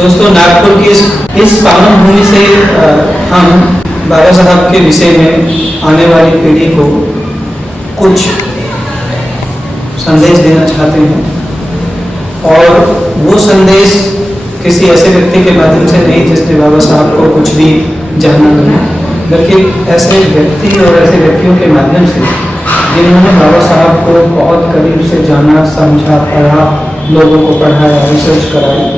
दोस्तों, नागपुर की इस पावन भूमि से हम बाबा साहब के विषय में आने वाली पीढ़ी को कुछ संदेश देना चाहते हैं। और वो संदेश किसी ऐसे व्यक्ति के माध्यम से नहीं जिसने बाबा साहब को कुछ भी जाना नहीं, बल्कि ऐसे व्यक्ति और ऐसे व्यक्तियों के माध्यम से जिन्होंने बाबा साहब को बहुत करीब से जाना, समझा, पढ़ा, लोगों को पढ़ाया, रिसर्च कराई,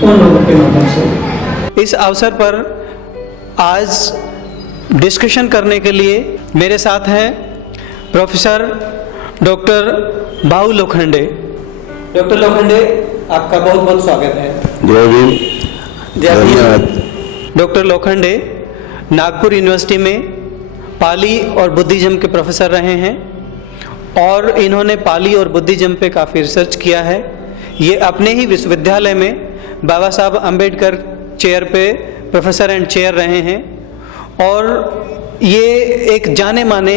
उन लोगों के माध्यम से। इस अवसर पर आज डिस्कशन करने के लिए मेरे साथ हैं प्रोफेसर डॉक्टर बाहू लोखंडे। डॉक्टर लोखंडे, आपका बहुत बहुत स्वागत है। जय भीम। धन्यवाद। डॉक्टर लोखंडे नागपुर यूनिवर्सिटी में पाली और बुद्धिज्म के प्रोफेसर रहे हैं और इन्होंने पाली और बुद्धिज्म पे काफ़ी रिसर्च किया है। ये अपने ही विश्वविद्यालय में बाबा साहब अम्बेडकर चेयर पे प्रोफेसर एंड चेयर रहे हैं और ये एक जाने माने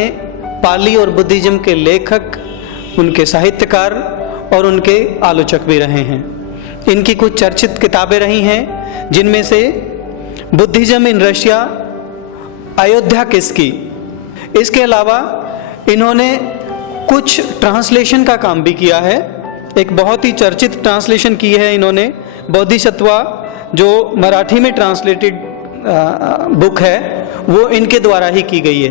पाली और बुद्धिज्म के लेखक, उनके साहित्यकार और उनके आलोचक भी रहे हैं। इनकी कुछ चर्चित किताबें रही हैं, जिनमें से बुद्धिज्म इन रशिया, अयोध्या किसकी। इसके अलावा इन्होंने कुछ ट्रांसलेशन का काम भी किया है। एक बहुत ही चर्चित ट्रांसलेशन की है इन्होंने, बोधिसत्वा, जो मराठी में ट्रांसलेटेड बुक है, वो इनके द्वारा ही की गई है।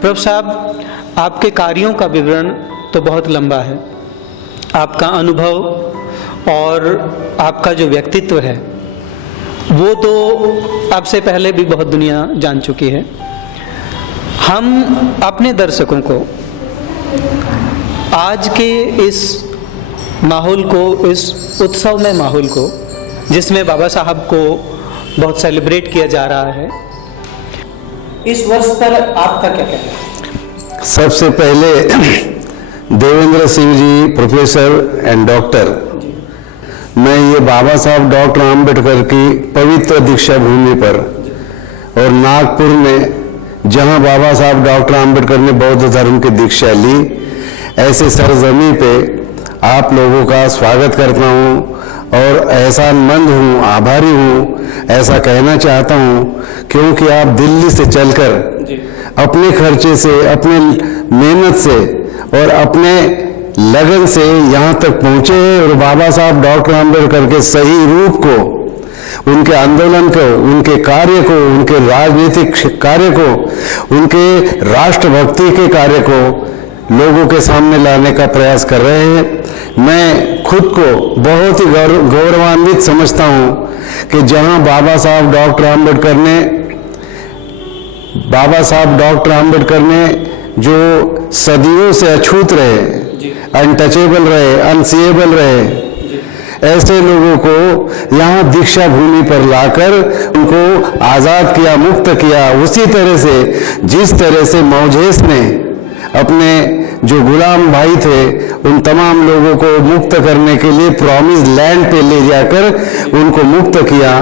प्रोफ साहब, आपके कार्यों का विवरण तो बहुत लंबा है, आपका अनुभव और आपका जो व्यक्तित्व है वो तो आपसे पहले भी बहुत दुनिया जान चुकी है। हम अपने दर्शकों को आज के इस माहौल को, इस उत्सवमय माहौल को, जिसमें बाबा साहब को बहुत सेलिब्रेट किया जा रहा है, इस वर्ष पर आपका क्या कहना है? सबसे पहले Devendra Singh ji professor and doctor, मैं ये बाबा साहब डॉक्टर आम्बेडकर की पवित्र दीक्षा भूमि पर और नागपुर में जहां बाबा साहब डॉक्टर आम्बेडकर ने बौद्ध धर्म की दीक्षा ली, ऐसे सरजमी पे आप लोगों का स्वागत करता हूं और एहसानमंद हूं, आभारी हूं, ऐसा कहना चाहता हूं, क्योंकि आप दिल्ली से चलकर अपने खर्चे से, अपने मेहनत से और अपने लगन से यहाँ तक पहुंचे हैं और बाबा साहब डॉक्टर आम्बेडकर के सही रूप को, उनके आंदोलन को, उनके कार्य को, उनके राजनीतिक कार्य को, उनके राष्ट्रभक्ति के कार्य को लोगों के सामने लाने का प्रयास कर रहे हैं। मैं खुद को बहुत ही गौरवान्वित समझता हूं कि जहां बाबा साहब डॉक्टर आम्बेडकर ने जो सदियों से अछूत रहे, अनटचेबल रहे, अनसीएबल रहे, ऐसे लोगों को यहाँ दीक्षा भूमि पर लाकर उनको आज़ाद किया, मुक्त किया। उसी तरह से जिस तरह से मौजेस ने अपने जो गुलाम भाई थे उन तमाम लोगों को मुक्त करने के लिए प्रॉमिस लैंड पे ले जाकर उनको मुक्त किया,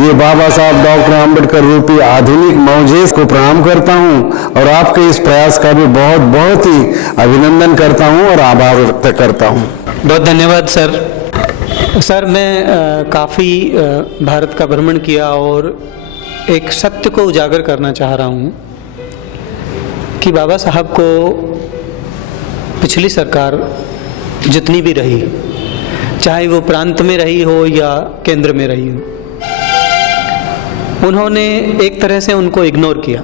ये बाबा साहब डॉक्टर आम्बेडकर रूपी आधुनिक मौजेस को प्रणाम करता हूं और आपके इस प्रयास का भी बहुत बहुत ही अभिनंदन करता हूं और आभार व्यक्त करता हूं। बहुत धन्यवाद सर, मैं काफ़ी भारत का भ्रमण किया और एक सत्य को उजागर करना चाह रहा हूँ कि बाबा साहब को पिछली सरकार जितनी भी रही, चाहे वो प्रांत में रही हो या केंद्र में रही हो, उन्होंने एक तरह से उनको इग्नोर किया।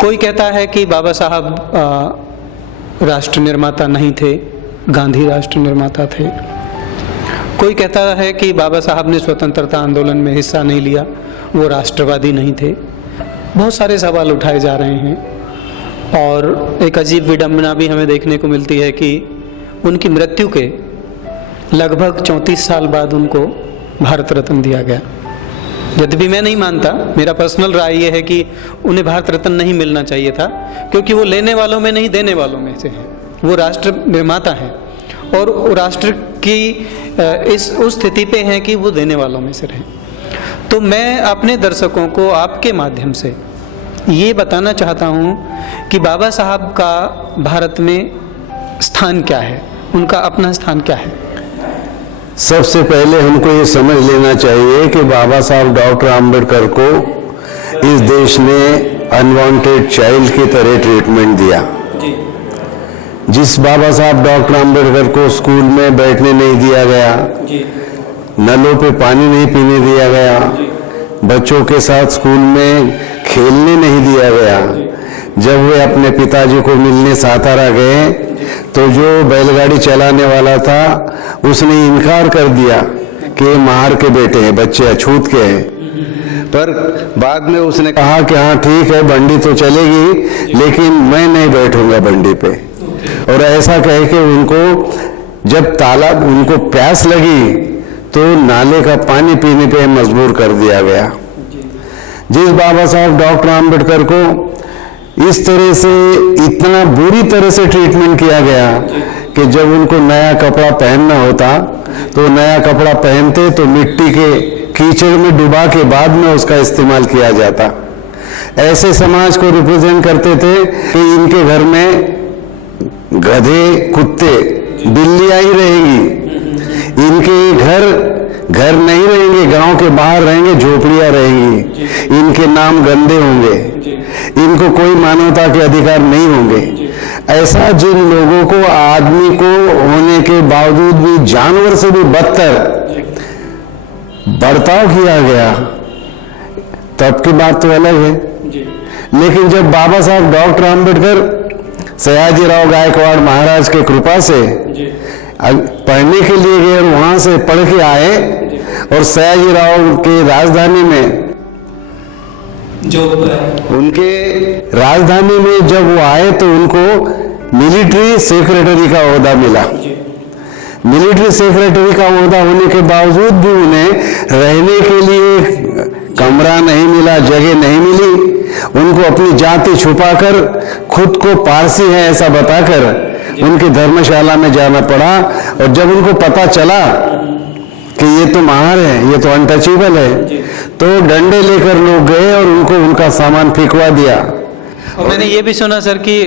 कोई कहता है कि बाबा साहब राष्ट्र निर्माता नहीं थे, गांधी राष्ट्र निर्माता थे। कोई कहता है कि बाबा साहब ने स्वतंत्रता आंदोलन में हिस्सा नहीं लिया, वो राष्ट्रवादी नहीं थे। बहुत सारे सवाल उठाए जा रहे हैं और एक अजीब विडंबना भी हमें देखने को मिलती है कि उनकी मृत्यु के लगभग 34 साल बाद उनको भारत रत्न दिया गया। यद्यपि मैं नहीं मानता, मेरा पर्सनल राय ये है कि उन्हें भारत रत्न नहीं मिलना चाहिए था, क्योंकि वो लेने वालों में नहीं, देने वालों में से हैं। वो राष्ट्र निर्माता हैं और राष्ट्र की उस स्थिति पे हैं कि वो देने वालों में से रहें। तो मैं अपने दर्शकों को आपके माध्यम से ये बताना चाहता हूँ कि बाबा साहब का भारत में स्थान क्या है, उनका अपना स्थान क्या है। सबसे पहले हमको ये समझ लेना चाहिए कि बाबा साहब डॉक्टर आम्बेडकर को इस देश ने अनवांटेड चाइल्ड की तरह ट्रीटमेंट दिया। जिस बाबा साहब डॉक्टर आम्बेडकर को स्कूल में बैठने नहीं दिया गया, नलों पे पानी नहीं पीने दिया गया, बच्चों के साथ स्कूल में खेलने नहीं दिया गया, जब वे अपने पिताजी को मिलने सातारा गए तो जो बैलगाड़ी चलाने वाला था उसने इनकार कर दिया कि ये महार के बेटे हैं, बच्चे अछूत के हैं। पर बाद में उसने कहा कि हाँ ठीक है, बंडी तो चलेगी लेकिन मैं नहीं बैठूंगा बंडी पे। और ऐसा कह के उनको जब तालाब उनको प्यास लगी तो नाले का पानी पीने पे मजबूर कर दिया गया। जिस बाबा साहब डॉक्टर आम्बेडकर को इस तरह से इतना बुरी तरह से ट्रीटमेंट किया गया कि जब उनको नया कपड़ा पहनना होता तो नया कपड़ा पहनते तो मिट्टी के कीचड़ में डुबा के बाद में उसका इस्तेमाल किया जाता। ऐसे समाज को रिप्रेजेंट करते थे कि इनके घर में गधे, कुत्ते, बिल्लियां ही रहेंगी, इनके घर नहीं रहेंगे, गांव के बाहर रहेंगे, झोपड़ियां रहेंगी, इनके नाम गंदे होंगे, इनको कोई मानवता के अधिकार नहीं होंगे। ऐसा जिन लोगों को आदमी को होने के बावजूद भी जानवर से भी बदतर बर्ताव किया गया, तब की बात तो अलग है। लेकिन जब बाबा साहब डॉक्टर आम्बेडकर सयाजीराव गायकवाड़ महाराज के कृपा से पढ़ने के लिए गए और वहां से पढ़ के आए और सयाजीराव के राजधानी में उनके राजधानी में जब वो आए तो उनको मिलिट्री सेक्रेटरी का ओहदा मिला। मिलिट्री सेक्रेटरी का ओहदा होने के बावजूद भी उन्हें रहने के लिए कमरा नहीं मिला, जगह नहीं मिली। उनको अपनी जाति छुपाकर खुद को पारसी है ऐसा बताकर उनकी धर्मशाला में जाना पड़ा। और जब उनको पता चला कि ये तो महार है, ये तो अनटचेबल है, तो डंडे लेकर लोग गए और उनको उनका सामान फेंकवा दिया। और मैंने ये भी सुना सर कि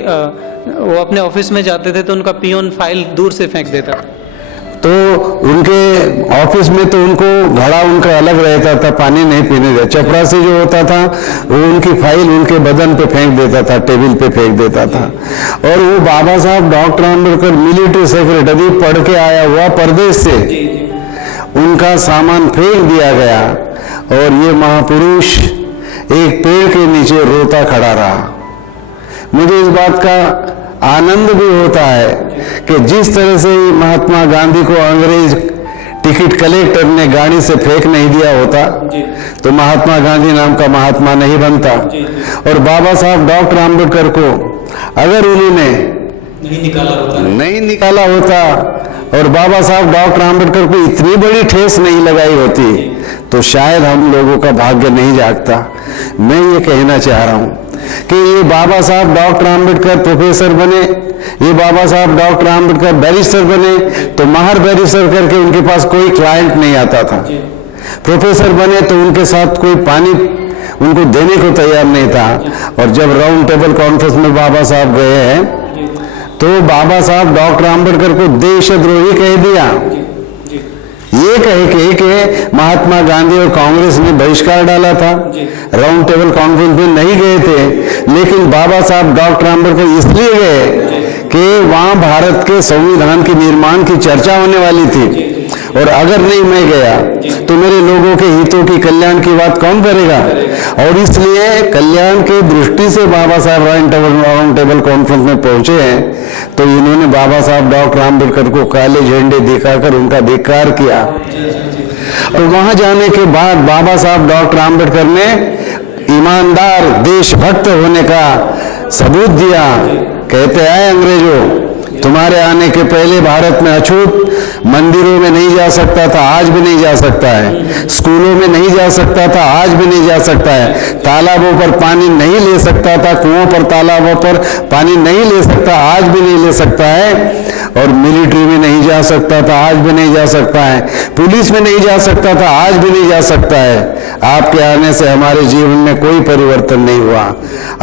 वो अपने ऑफिस में जाते थे तो उनका पियोन फाइल दूर से फेंक देता था। तो उनके ऑफिस में तो उनको घड़ा उनका अलग रहता था, पानी नहीं पीने देता। चपरासी जो होता था वो उनकी फाइल उनके बदन पे फेंक देता था, टेबल पे फेंक देता था। और वो बाबा साहब डॉक्टर आम्बेडकर मिलिट्री सेक्रेटरी पढ़ के आया हुआ परदेश से, उनका सामान फेंक दिया गया और ये महापुरुष एक पेड़ के नीचे रोता खड़ा रहा। मुझे इस बात का आनंद भी होता है कि जिस तरह से महात्मा गांधी को अंग्रेज टिकट कलेक्टर ने गाड़ी से फेंक नहीं दिया होता तो महात्मा गांधी नाम का महात्मा नहीं बनता। और बाबा साहब डॉक्टर आम्बेडकर को अगर उन्होंने नहीं निकाला होता और बाबा साहब डॉक्टर आम्बेडकर को इतनी बड़ी ठेस नहीं लगाई होती तो शायद हम लोगों का भाग्य नहीं जागता। मैं ये कहना चाह रहा हूं कि ये बाबा साहब डॉक्टर आम्बेडकर प्रोफेसर बने, ये बाबा साहब डॉक्टर आम्बेडकर बैरिस्टर बने तो माहर बैरिस्टर करके उनके पास कोई क्लाइंट नहीं आता था। प्रोफेसर बने तो उनके साथ कोई पानी उनको देने को तैयार नहीं था। और जब राउंड टेबल कॉन्फ्रेंस में बाबा साहब गए हैं तो बाबा साहब डॉक्टर आम्बेडकर को देशद्रोही कह दिया। ये कह के महात्मा गांधी और कांग्रेस ने बहिष्कार डाला था, राउंड टेबल कॉन्फ्रेंस में नहीं गए थे। लेकिन बाबा साहब डॉक्टर आम्बेडकर इसलिए गए कि वहां भारत के संविधान के निर्माण की चर्चा होने वाली थी और अगर नहीं मैं गया तो मेरे लोगों के हितों की कल्याण की बात कौन करेगा। और इसलिए कल्याण की दृष्टि से बाबा साहब राउंड टेबल कॉन्फ्रेंस में पहुंचे हैं। तो इन्होंने बाबा साहब डॉक्टर आम्बेडकर को काले झंडे दिखाकर उनका धिक्कार किया। और वहां जाने के बाद बाबा साहब डॉक्टर आम्बेडकर ने ईमानदार देशभक्त होने का सबूत दिया। कहते आए अंग्रेजों, तुम्हारे आने के पहले भारत में अछूत मंदिरों में नहीं जा सकता था, आज भी नहीं जा सकता है। स्कूलों में नहीं जा सकता था, आज भी नहीं जा सकता है। तालाबों पर पानी नहीं ले सकता था, कुओं पर तालाबों पर पानी नहीं ले सकता, आज भी नहीं ले सकता है। और मिलिट्री में नहीं जा सकता था, आज भी नहीं जा सकता है। पुलिस में नहीं जा सकता था, आज भी नहीं जा सकता है। आपके आने से हमारे जीवन में कोई परिवर्तन नहीं हुआ।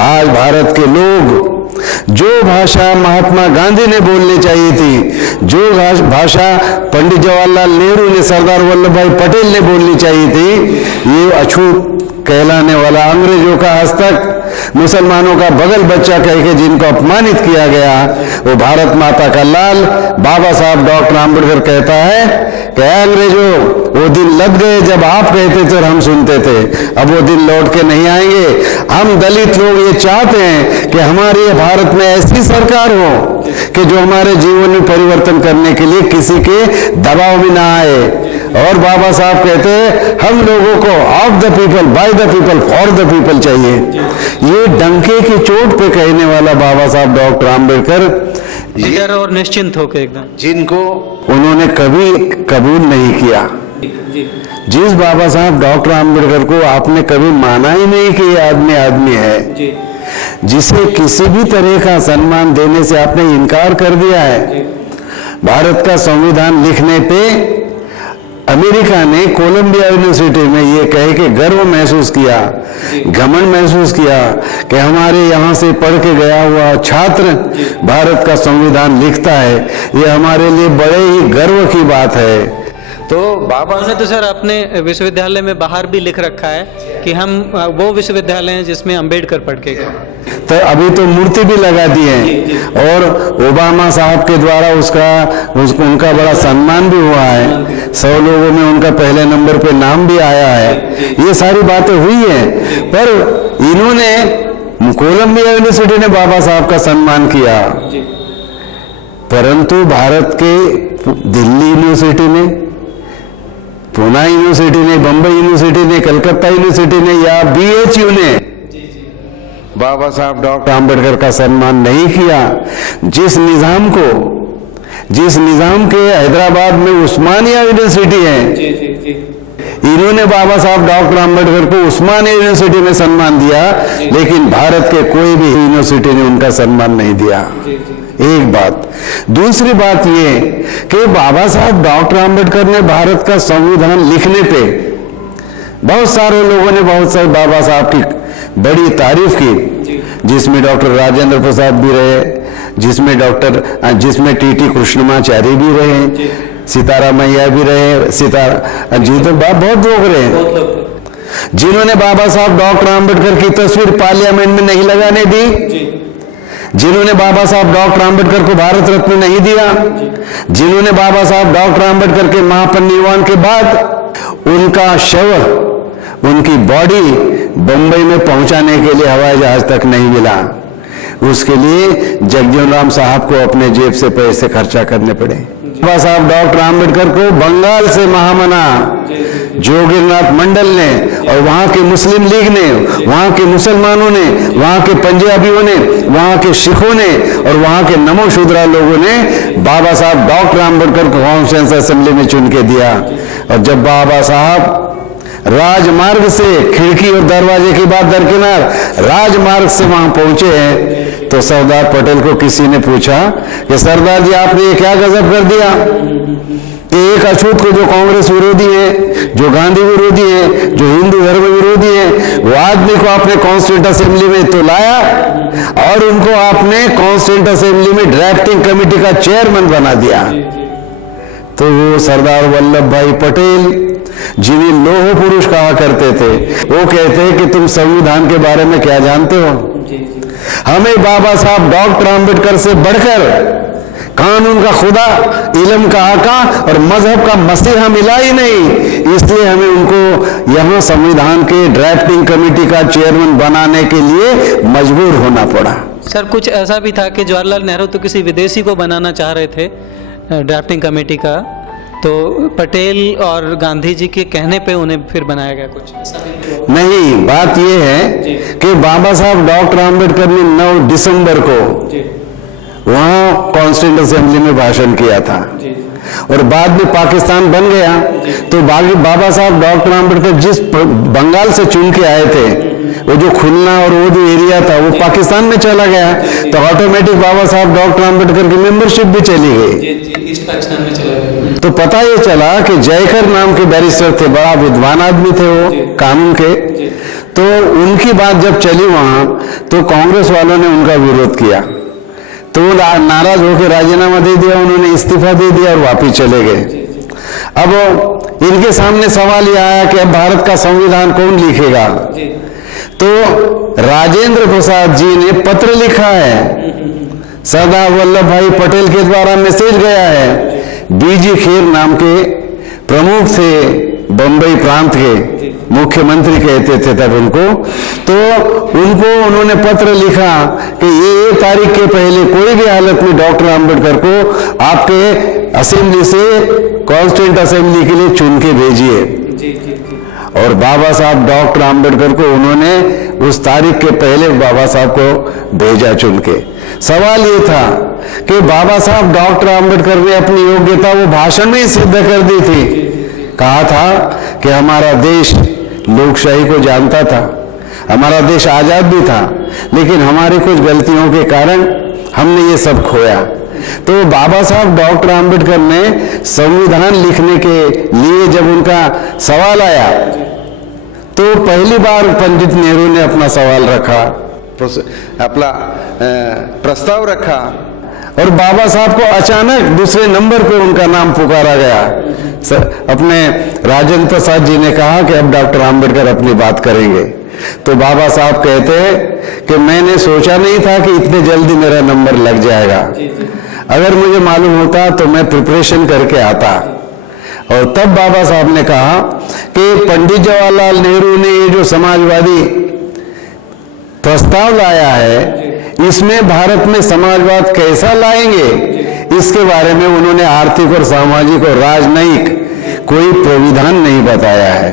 आज भारत के लोग जो भाषा महात्मा गांधी ने बोलनी चाहिए थी, जो भाषा पंडित जवाहरलाल नेहरू ने, सरदार वल्लभ भाई पटेल ने बोलनी चाहिए थी, ये अछूत कहलाने वाला अंग्रेजों का हस्तक, मुसलमानों का बगल बच्चा कह के जिनको अपमानित किया गया, वो भारत माता का लाल बाबा साहब डॉक्टर आम्बेडकर कहता है कि अंग्रेजों, वो दिन लग गए जब आप कहते थे और हम सुनते थे, अब वो दिन लौट के नहीं आएंगे। हम दलित लोग ये चाहते हैं कि हमारे भारत में ऐसी सरकार हो कि जो हमारे जीवन में परिवर्तन करने के लिए किसी के दबाव में ना आए। और बाबा साहब कहते हैं हम लोगों को of the people, by the people, for the people चाहिए। ये डंके की चोट पे कहने वाला बाबा साहब डॉक्टर आम्बेडकर, निडर और निश्चिंत होकर एकदम, जिनको उन्होंने कभी कबूल नहीं किया। जिस बाबा साहब डॉक्टर आम्बेडकर को आपने कभी माना ही नहीं कि ये आदमी आदमी है, जिसे किसी भी तरह का सम्मान देने से आपने इनकार कर दिया है। भारत का संविधान लिखने पे अमेरिका ने कोलंबिया यूनिवर्सिटी में ये कहे कि गर्व महसूस किया, घमंड महसूस किया कि हमारे यहाँ से पढ़ के गया हुआ छात्र भारत का संविधान लिखता है, ये हमारे लिए बड़े ही गर्व की बात है। तो बाबा ने तो सर अपने विश्वविद्यालय में बाहर भी लिख रखा है कि हम वो विश्वविद्यालय हैं जिसमें अंबेडकर पढ़ के गए। तो अभी तो मूर्ति भी लगा दी है और ओबामा साहब के द्वारा उसको उनका बड़ा सम्मान भी हुआ है। 100 लोगों में उनका पहले नंबर पे नाम भी आया है। ये सारी बातें हुई हैं, पर इन्होंने कोलंबिया यूनिवर्सिटी ने बाबा साहब का सम्मान किया, परंतु भारत के दिल्ली यूनिवर्सिटी ने, पूना यूनिवर्सिटी ने, बंबई यूनिवर्सिटी ने, कलकत्ता यूनिवर्सिटी ने या BHU ने बाबा साहब डॉक्टर आम्बेडकर का सम्मान नहीं किया। जिस निजाम के हैदराबाद में उस्मानिया यूनिवर्सिटी है, इन्होंने बाबा साहब डॉक्टर आम्बेडकर को उस्मानिया यूनिवर्सिटी में सम्मान दिया, लेकिन भारत के कोई भी यूनिवर्सिटी ने उनका सम्मान नहीं दिया। एक बात। दूसरी बात ये कि बाबा साहब डॉक्टर आम्बेडकर ने भारत का संविधान लिखने पे बहुत सारे लोगों ने बहुत सारे बाबा साहब की बड़ी तारीफ की, जिसमें डॉक्टर राजेंद्र प्रसाद भी रहे, जिसमें TT कृष्णमाचार्य भी रहे, सीताराम मैया भी रहे, तो बहुत लोग रहे जिन्होंने बाबा साहब डॉक्टर आम्बेडकर की तस्वीर पार्लियामेंट में नहीं लगाने दी, जिन्होंने बाबा साहब डॉक्टर आम्बेडकर को भारत रत्न नहीं दिया, जिन्होंने बाबा साहब डॉक्टर आम्बेडकर के महापरिनिर्वाण के बाद उनका शव, उनकी बॉडी बंबई में पहुंचाने के लिए हवाई जहाज तक नहीं मिला। उसके लिए जगजीवन राम साहब को अपने जेब से पैसे खर्चा करने पड़े। बाबा साहब डॉक्टर आम्बेडकर को बंगाल से महामना जोगीरनाथ मंडल ने और वहां के मुस्लिम लीग ने, वहां के मुसलमानों ने, वहां के पंजाबियों ने, वहां के सिखों ने और वहां के नमो शूद्रा लोगों ने बाबा साहब डॉक्टर आम्बेडकर को कॉन्स्टिट्यूएंसी असेंबली में चुन के दिया। और जब बाबा साहब राजमार्ग से, खिड़की और दरवाजे की बात दरकिनार, राजमार्ग से वहां पहुंचे हैं, तो सरदार पटेल को किसी ने पूछा कि सरदार जी आपने ये क्या गजब कर दिया कि एक अछूत को, जो कांग्रेस विरोधी है, जो गांधी विरोधी है, जो हिंदू धर्म विरोधी है, वो आदमी को आपने कॉन्स्टिट्यूएंट असेंबली में तो लाया और उनको आपने कॉन्स्टिट्यूएंट असेंबली में ड्राफ्टिंग कमेटी का चेयरमैन बना दिया। तो वो सरदार वल्लभ भाई पटेल, जिन्हें लौह पुरुष कहा करते थे, वो कहते हैं कि तुम संविधान के बारे में क्या जानते हो? हमें बाबा साहब डॉक्टर आम्बेडकर से बढ़कर कानून का खुदा, इल्म का आका और मजहब का मसीहा मिला ही नहीं, इसलिए हमें उनको यहाँ संविधान के ड्राफ्टिंग कमेटी का चेयरमैन बनाने के लिए मजबूर होना पड़ा। सर कुछ ऐसा भी था कि जवाहरलाल नेहरू तो किसी विदेशी को बनाना चाह रहे थे ड्राफ्टिंग कमेटी का, तो पटेल और गांधी जी के कहने पे उन्हें फिर बनाया गया कुछ? नहीं, बात यह है कि बाबा साहब डॉक्टर आम्बेडकर ने 9 दिसंबर को वहां कॉन्स्टिट्यूएंट असेंबली में भाषण किया था और बाद में पाकिस्तान बन गया, तो बाबा साहब डॉक्टर आम्बेडकर जिस बंगाल से चुन के आए थे, वो जो खुलना और वो जो एरिया था वो पाकिस्तान में चला गया, तो ऑटोमेटिक बाबा साहब डॉक्टर आम्बेडकर की मेंबरशिप भी चली गई। ईस्ट पाकिस्तान में चला गया। तो पता ये चला कि जयकर नाम के बैरिस्टर थे, बड़ा विद्वान आदमी थे वो कानून के, तो उनकी बात जब चली वहां तो कांग्रेस वालों ने उनका विरोध किया, तो वो नाराज होकर राजीनामा दे दिया, उन्होंने इस्तीफा दे दिया और वापिस चले गए। अब इनके सामने सवाल यह आया कि अब भारत का संविधान कौन लिखेगा? तो राजेंद्र प्रसाद जी ने पत्र लिखा है, सरदार वल्लभ भाई पटेल के द्वारा मैसेज गया है। बीजी खेर नाम के प्रमुख थे, बंबई प्रांत के मुख्यमंत्री कहते थे तब उनको, तो उनको उन्होंने पत्र लिखा कि ये तारीख के पहले कोई भी हालत में डॉक्टर आम्बेडकर को आपके असेंबली से कॉन्स्टिट्यूंट असेंबली के लिए चुन के भेजिए। और बाबा साहब डॉक्टर आम्बेडकर को उन्होंने उस तारीख के पहले बाबा साहब को भेजा चुन के। सवाल ये था कि बाबा साहब डॉक्टर आम्बेडकर ने अपनी योग्यता वो भाषण में ही सिद्ध कर दी थी। कहा था कि हमारा देश लोकशाही को जानता था, हमारा देश आजाद भी था, लेकिन हमारी कुछ गलतियों के कारण हमने ये सब खोया। तो बाबा साहब डॉक्टर आम्बेडकर ने संविधान लिखने के लिए जब उनका सवाल आया तो पहली बार पंडित नेहरू ने अपना सवाल रखा, अपना प्रस्ताव रखा, और बाबा साहब को अचानक दूसरे नंबर पे उनका नाम पुकारा गया। अपने राजेंद्र प्रसाद जी ने कहा कि अब डॉक्टर आम्बेडकर अपनी बात करेंगे। तो बाबा साहब कहते हैं कि मैंने सोचा नहीं था कि इतने जल्दी मेरा नंबर लग जाएगा। अगर मुझे मालूम होता तो मैं प्रिपरेशन करके आता। और तब बाबा साहब ने कहा कि पंडित जवाहरलाल नेहरू ने ये जो समाजवादी प्रस्ताव लाया है, इसमें भारत में समाजवाद कैसा लाएंगे, इसके बारे में उन्होंने आर्थिक और सामाजिक और राजनयिक कोई प्राविधान नहीं बताया है।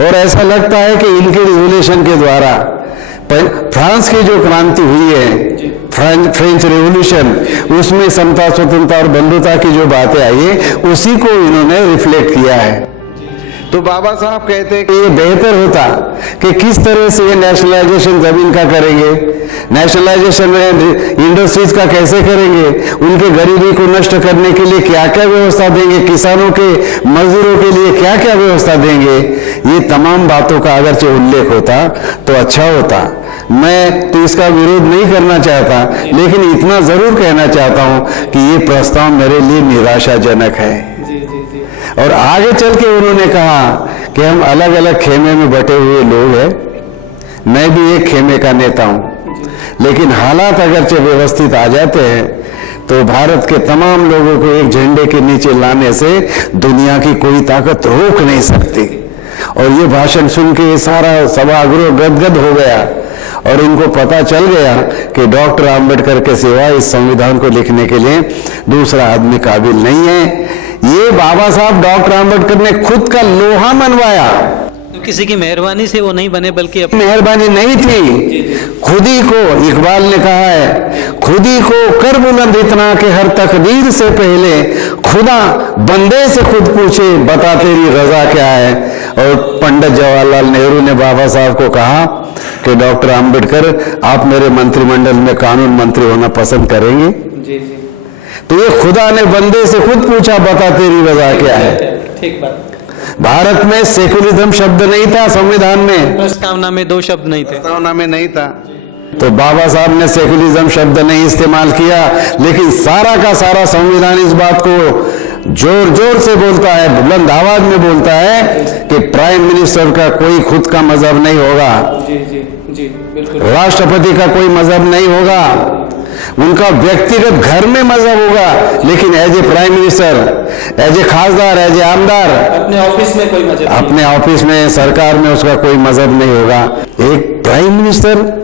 और ऐसा लगता है कि इनके रिवोल्यूशन के द्वारा फ्रांस की जो क्रांति हुई है, फ्रेंच रेवोल्यूशन, उसमें समता, स्वतंत्रता और बंधुता की जो बातें आई है, उसी को इन्होंने रिफ्लेक्ट किया है। तो बाबा साहब कहते हैं कि ये बेहतर होता कि किस तरह से ये नेशनलाइजेशन जमीन का करेंगे, नेशनलाइजेशन इंडस्ट्रीज का कैसे करेंगे, उनके गरीबी को नष्ट करने के लिए क्या क्या व्यवस्था देंगे, किसानों के मजदूरों के लिए क्या क्या व्यवस्था देंगे। ये तमाम बातों का अगरचे उल्लेख होता तो अच्छा होता। मैं तो इसका विरोध नहीं करना चाहता, लेकिन इतना जरूर कहना चाहता हूं कि ये प्रस्ताव मेरे लिए निराशाजनक है। और आगे चल के उन्होंने कहा कि हम अलग अलग खेमे में बटे हुए लोग हैं, मैं भी एक खेमे का नेता हूं, लेकिन हालात अगरचे व्यवस्थित आ जाते हैं तो भारत के तमाम लोगों को एक झंडे के नीचे लाने से दुनिया की कोई ताकत रोक नहीं सकती। और ये भाषण सुन के सारा सभागृह गदगद हो गया और इनको पता चल गया कि डॉक्टर आम्बेडकर के सिवा इस संविधान को लिखने के लिए दूसरा आदमी काबिल नहीं है। ये बाबा साहब डॉक्टर आम्बेडकर ने खुद का लोहा मनवाया, तो किसी की मेहरबानी से वो नहीं बने, बल्कि मेहरबानी नहीं थी, खुद ही को। इकबाल ने कहा है, खुद ही को कर बुलंद इतना कि हर तकदीर से पहले खुदा बंदे से खुद पूछे बता तेरी रजा क्या है। और पंडित जवाहरलाल नेहरू ने बाबा साहब को कहा कि डॉक्टर आम्बेडकर, आप मेरे मंत्रिमंडल में कानून मंत्री होना पसंद करेंगे? तो ये खुदा ने बंदे से खुद पूछा बता तेरी रजा क्या है। ठीक बात। भारत में सेकुलरिज्म शब्द नहीं था संविधान में, प्रस्तावना में 2 शब्द नहीं थे, प्रस्तावना में नहीं था। तो बाबा साहब ने सेकुलरिज्म शब्द नहीं इस्तेमाल किया, लेकिन सारा का सारा संविधान इस बात को जोर जोर से बोलता है, बुलंद आवाज में बोलता है कि प्राइम मिनिस्टर का कोई खुद का मजहब नहीं होगा, राष्ट्रपति का कोई मजहब नहीं होगा, उनका व्यक्तिगत घर में मजहब होगा, लेकिन as a prime minister, as a खासदार, एज ए आमदार, अपने ऑफिस में कोई मजहब, अपने ऑफिस में, सरकार में उसका कोई मजहब नहीं होगा। एक प्राइम मिनिस्टर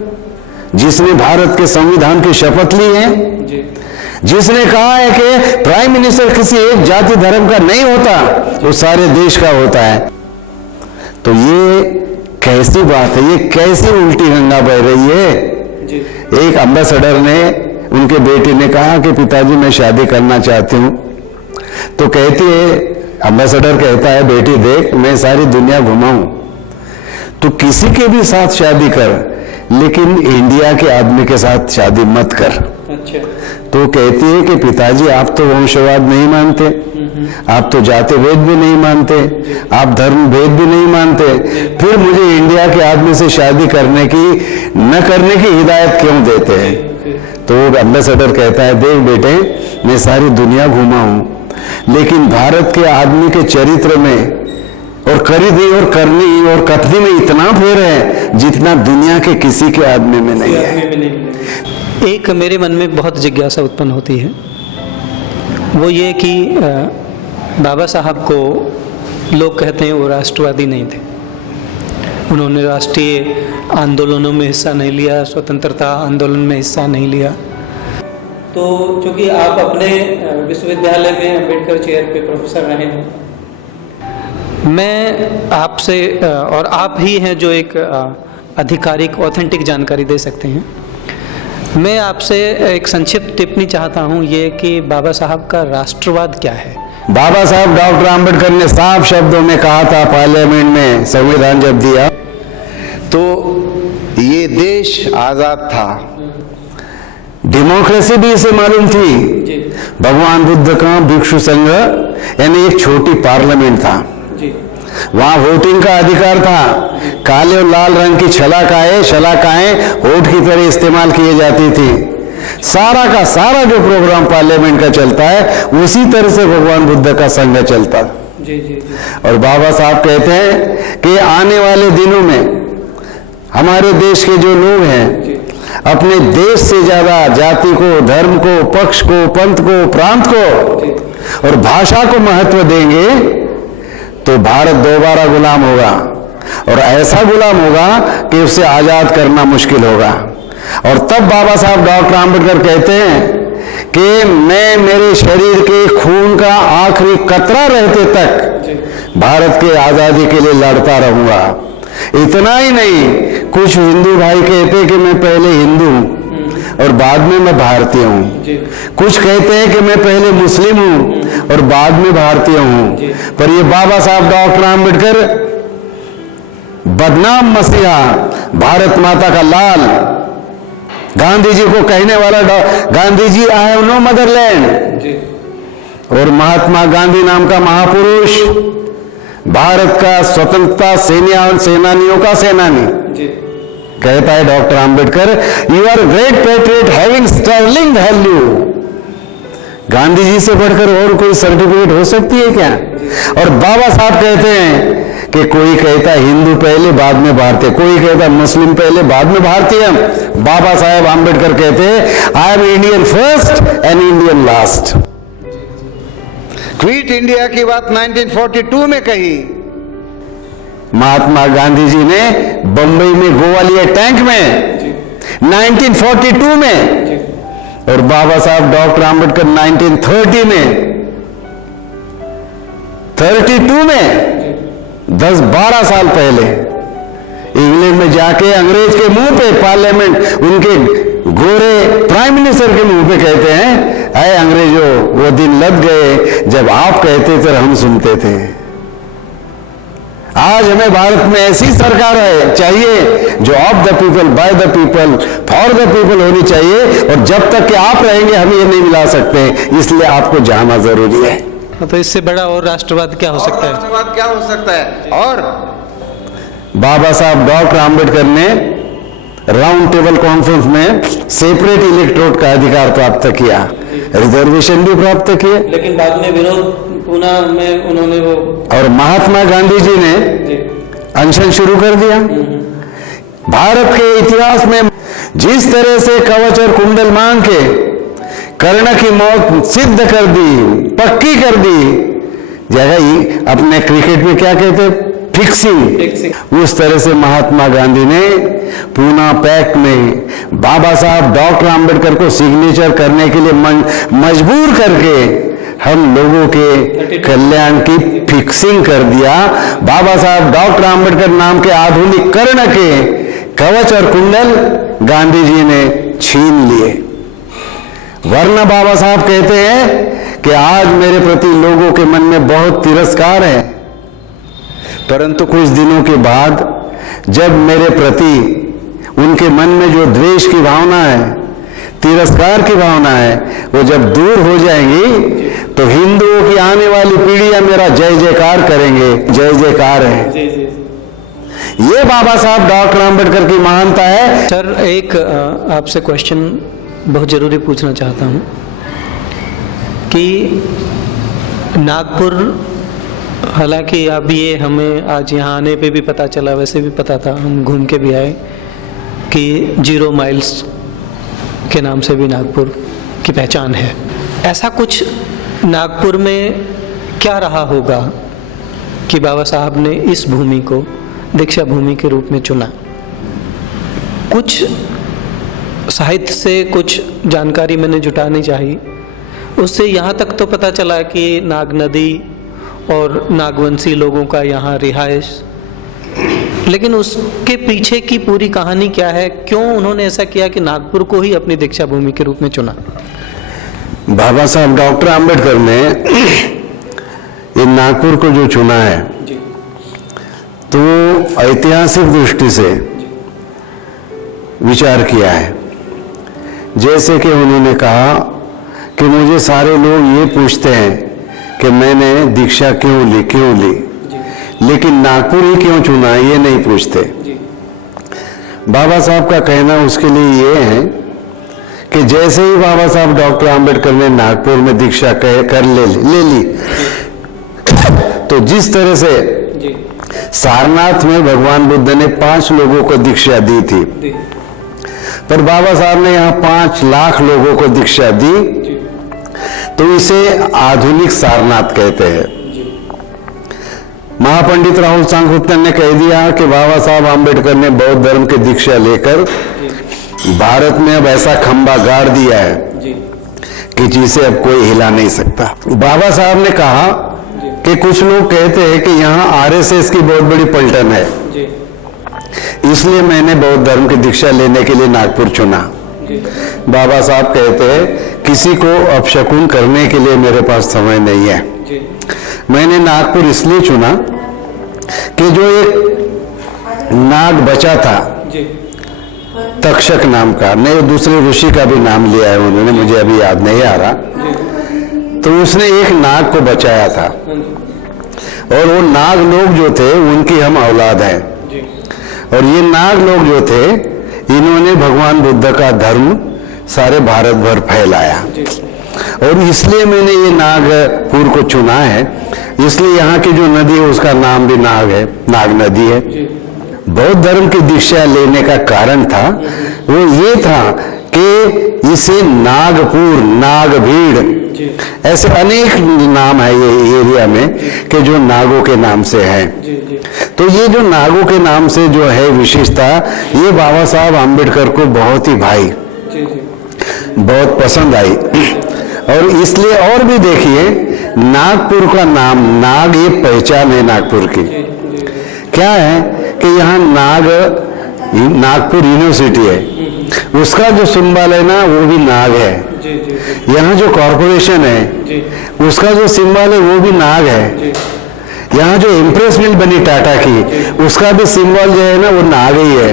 जिसने भारत के संविधान की शपथ ली है, जिसने कहा है कि प्राइम मिनिस्टर किसी एक जाति धर्म का नहीं होता, वो सारे देश का होता है। तो ये कैसी बात है, ये कैसी उल्टी गंगा बह रही है। एक एम्बेसडर ने, उनके बेटे ने कहा कि पिताजी मैं शादी करना चाहती हूं। तो कहती है, एम्बेसडर कहता है, बेटी देख मैं सारी दुनिया घुमाऊं, तो किसी के भी साथ शादी कर, लेकिन इंडिया के आदमी के साथ शादी मत कर। अच्छा। तो कहती है कि पिताजी आप तो वंशवाद नहीं मानते, आप तो जाति भेद भी नहीं मानते, आप धर्म भेद भी नहीं मानते, फिर मुझे इंडिया के आदमी से शादी करने की न करने की हिदायत क्यों देते हैं? तो एम्बेसडर कहता है, देख बेटे, मैं सारी दुनिया घूमा हूं, लेकिन भारत के आदमी के चरित्र में और खरीदी और करनी और कथनी में इतना फेर है जितना दुनिया के किसी के आदमी में नहीं है। एक मेरे मन में बहुत जिज्ञासा उत्पन्न होती है, वो ये कि बाबा साहब को लोग कहते हैं वो राष्ट्रवादी नहीं थे, उन्होंने राष्ट्रीय आंदोलनों में हिस्सा नहीं लिया, स्वतंत्रता आंदोलन में हिस्सा नहीं लिया। तो चूंकि आप अपने विश्वविद्यालय में अम्बेडकर चेयर पे प्रोफेसर रहे हैं, मैं आपसे और आप ही हैं जो एक आधिकारिक ऑथेंटिक जानकारी दे सकते हैं, मैं आपसे एक संक्षिप्त टिप्पणी चाहता हूं ये कि बाबा साहब का राष्ट्रवाद क्या है। बाबा साहब डॉक्टर आम्बेडकर ने साफ शब्दों में कहा था पार्लियामेंट में, संविधान जब दिया तो ये देश आजाद था, डेमोक्रेसी भी इसे मालूम थी। भगवान बुद्ध का भिक्षु संघ यानी एक छोटी पार्लियामेंट था, वहां वोटिंग का अधिकार था, काले और लाल रंग की शलाकाएं वोट की तरह इस्तेमाल किए जाती थी। सारा का सारा जो प्रोग्राम पार्लियामेंट का चलता है उसी तरह से भगवान बुद्ध का संघ चलता। और बाबा साहब कहते हैं कि आने वाले दिनों में हमारे देश के जो लोग हैं अपने देश से ज्यादा जाति को, धर्म को, पक्ष को, पंथ को, प्रांत को और भाषा को महत्व देंगे तो भारत दोबारा गुलाम होगा, और ऐसा गुलाम होगा कि उसे आजाद करना मुश्किल होगा। और तब बाबा साहब डॉक्टर आम्बेडकर कहते हैं कि मैं मेरे शरीर के खून का आखिरी कतरा रहते तक भारत के आजादी के लिए लड़ता रहूंगा। इतना ही नहीं, कुछ हिंदू भाई कहते कि मैं पहले हिंदू हूं और बाद में मैं भारतीय हूं, कुछ कहते हैं कि मैं पहले मुस्लिम हूं और बाद में भारतीय हूं, पर ये बाबा साहब डॉक्टर आम्बेडकर बदनाम मसीहा, भारत माता का लाल, गांधी जी को कहने वाला Gandhi ji I have no Motherland, और महात्मा गांधी नाम का महापुरुष, भारत का स्वतंत्रता सेनानियों का सेनानी, कहता है doctor Ambedkar, you are great patriot having sterling value. Gandhi ji से बढ़कर और कोई सर्टिफिकेट हो सकती है क्या? और बाबा साहब कहते हैं कि कोई कहता है हिंदू पहले बाद में भारतीय, कोई कहता है मुस्लिम पहले बाद में भारतीय। बाबा साहेब आम्बेडकर कहते हैं I am Indian first and Indian last. Quit India की बात 1942 में कही महात्मा गांधी जी ने बंबई में गोवालियर टैंक में 1942 में, और बाबा साहब डॉक्टर आम्बेडकर 1930 में, 32 में, 10-12 साल पहले इंग्लैंड में जाके अंग्रेज के मुंह पे पार्लियामेंट, उनके गोरे प्राइम मिनिस्टर के मुंह पे कहते हैं, अरे अंग्रेजों वो दिन लग गए जब आप कहते थे और हम सुनते थे। आज हमें भारत में ऐसी सरकार है चाहिए जो of the people, by the people, for the people होनी चाहिए, और जब तक कि आप रहेंगे हम ये नहीं मिला सकते, इसलिए आपको जाना जरूरी है। तो इससे बड़ा और राष्ट्रवाद क्या हो सकता है? राष्ट्रवाद क्या हो सकता है? और बाबा साहब डॉक्टर आम्बेडकर ने राउंड टेबल कॉन्फ्रेंस में सेपरेट इलेक्टोरेट का अधिकार प्राप्त किया, रिजर्वेशन भी प्राप्त किए, लेकिन बाद में विरोध पूना में उन्होंने वो, और महात्मा गांधी जी ने अनशन शुरू कर दिया। भारत के इतिहास में जिस तरह से कवच और कुंडल मांग के कर्ण की मौत सिद्ध कर दी, पक्की कर दी, जगह अपने क्रिकेट में क्या कहते, फिक्सिंग, उस तरह से महात्मा गांधी ने पूना पैक्ट में बाबा साहब डॉक्टर आम्बेडकर को सिग्नेचर करने के लिए मजबूर करके हम लोगों के कल्याण की फिक्सिंग कर दिया। बाबा साहब डॉक्टर आम्बेडकर नाम के आधुनिक कर्ण के कवच और कुंडल गांधी जी ने छीन लिए। वरना बाबा साहब कहते हैं कि आज मेरे प्रति लोगों के मन में बहुत तिरस्कार है, परंतु कुछ दिनों के बाद जब मेरे प्रति उनके मन में जो द्वेष की भावना है, तिरस्कार की भावना है, वो जब दूर हो जाएंगी तो हिंदुओं की आने वाली पीढ़ियां मेरा जय जयकार करेंगे। जय जयकार है। ये बाबा साहब डॉक्टर आंबेडकर की महानता है। सर, एक आपसे क्वेश्चन बहुत ज़रूरी पूछना चाहता हूँ कि नागपुर, हालांकि अब ये हमें आज यहाँ आने पे भी पता चला, वैसे भी पता था, हम घूम के भी आए कि 0 माइल्स के नाम से भी नागपुर की पहचान है। ऐसा कुछ नागपुर में क्या रहा होगा कि बाबा साहब ने इस भूमि को दीक्षा भूमि के रूप में चुना? कुछ साहित्य से कुछ जानकारी मैंने जुटानी चाहिए, उससे यहाँ तक तो पता चला कि नाग नदी और नागवंशी लोगों का यहाँ रिहाइश, लेकिन उसके पीछे की पूरी कहानी क्या है? क्यों उन्होंने ऐसा किया कि नागपुर को ही अपनी दीक्षा भूमि के रूप में चुना? बाबा साहब डॉक्टर आंबेडकर ने इन नागपुर को जो चुना है तो ऐतिहासिक दृष्टि से विचार किया है। जैसे कि उन्होंने कहा कि मुझे सारे लोग ये पूछते हैं कि मैंने दीक्षा क्यों ली, लेकिन नागपुर ही क्यों चुना, ये नहीं पूछते। बाबा साहब का कहना उसके लिए ये है कि जैसे ही बाबा साहब डॉक्टर आंबेडकर ने नागपुर में दीक्षा कर ले ली तो जिस तरह से सारनाथ में भगवान बुद्ध ने 5 लोगों को दीक्षा दी थी, पर बाबा साहब ने यहाँ 5 लाख लोगों को दीक्षा दी, तो इसे आधुनिक सारनाथ कहते हैं। महापंडित राहुल सांकृत्यायन ने कह दिया कि बाबा साहब आंबेडकर ने बौद्ध धर्म की दीक्षा लेकर भारत में अब ऐसा खंबा गाड़ दिया है कि जिसे अब कोई हिला नहीं सकता। बाबा साहब ने कहा कि कुछ लोग कहते हैं कि यहाँ आरएसएस की बहुत बड़ी पलटन है, इसलिए मैंने बौद्ध धर्म की दीक्षा लेने के लिए नागपुर चुना। बाबा साहब कहते हैं किसी को अपशकुन करने के लिए मेरे पास समय नहीं है। मैंने नागपुर इसलिए चुना कि जो एक नाग बचा था तक्षक नाम का, नहीं दूसरे ऋषि का भी नाम लिया है उन्होंने, मुझे अभी याद नहीं आ रहा, तो उसने एक नाग को बचाया था और वो नाग लोग जो थे उनकी हम औलाद हैं। और ये नाग लोग जो थे इन्होंने भगवान बुद्ध का धर्म सारे भारत भर फैलाया, और इसलिए मैंने ये नागपुर को चुना है। इसलिए यहाँ की जो नदी है उसका नाम भी नाग है, नाग नदी है। बौद्ध धर्म की दीक्षा लेने का कारण था वो ये था कि इसे नागपुर, नागभीड़, ऐसे अनेक नाम है ये एरिया में कि जो नागों के नाम से है। तो ये जो नागों के नाम से जो है विशेषता, ये बाबा साहब आंबेडकर को बहुत ही भाई, बहुत पसंद आई। और इसलिए और भी देखिए नागपुर का नाम, नाग ये पहचान है नागपुर की। क्या है कि यहाँ नागपुर यूनिवर्सिटी है, उसका जो सिंबल है ना वो भी नाग है। यहाँ जो कॉरपोरेशन है उसका जो सिंबल है वो भी नाग है। यहाँ जो इम्प्रेस मिल बनी टाटा की उसका भी सिंबल जो है ना वो नाग ही है।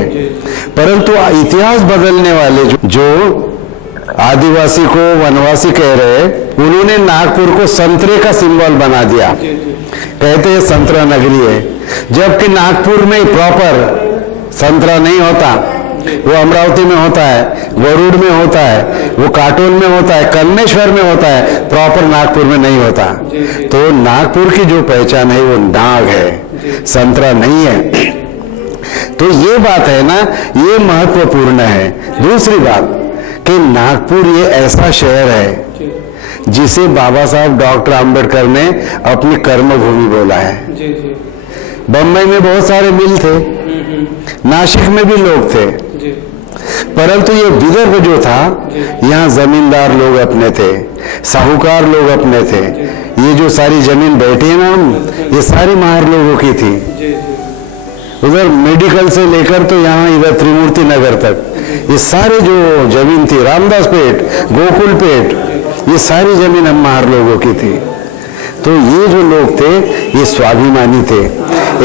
परंतु इतिहास बदलने वाले जो आदिवासी को वनवासी कह रहे हैं, उन्होंने नागपुर को संतरे का सिंबल बना दिया, कहते हैं संतरा नगरी है, जबकि नागपुर में प्रॉपर संतरा नहीं होता। वो अमरावती में होता है, वरुड़ में होता है, वो काटोल में होता है, कन्मेश्वर में होता है, प्रॉपर नागपुर में नहीं होता। तो नागपुर की जो पहचान है वो नाग है, संतरा नहीं है। तो ये बात है ना, ये महत्वपूर्ण है। दूसरी बात कि नागपुर ये ऐसा शहर है जिसे बाबा साहब डॉक्टर आंबेडकर ने अपनी कर्मभूमि बोला है। बम्बई में बहुत सारे मिल थे, नासिक में भी लोग थे, परंतु ये विदर्भ जो था यहाँ जमींदार लोग अपने थे, साहूकार लोग अपने थे। ये जो सारी जमीन बैठी है ना हम, ये सारी माहर लोगों की थी। उधर मेडिकल से लेकर तो यहाँ इधर त्रिमूर्ति नगर तक ये सारे जो जमीन थी, रामदास पेट, गोकुल पेट, ये सारी जमीन हम माहर लोगों की थी। तो ये जो लोग थे ये स्वाभिमानी थे,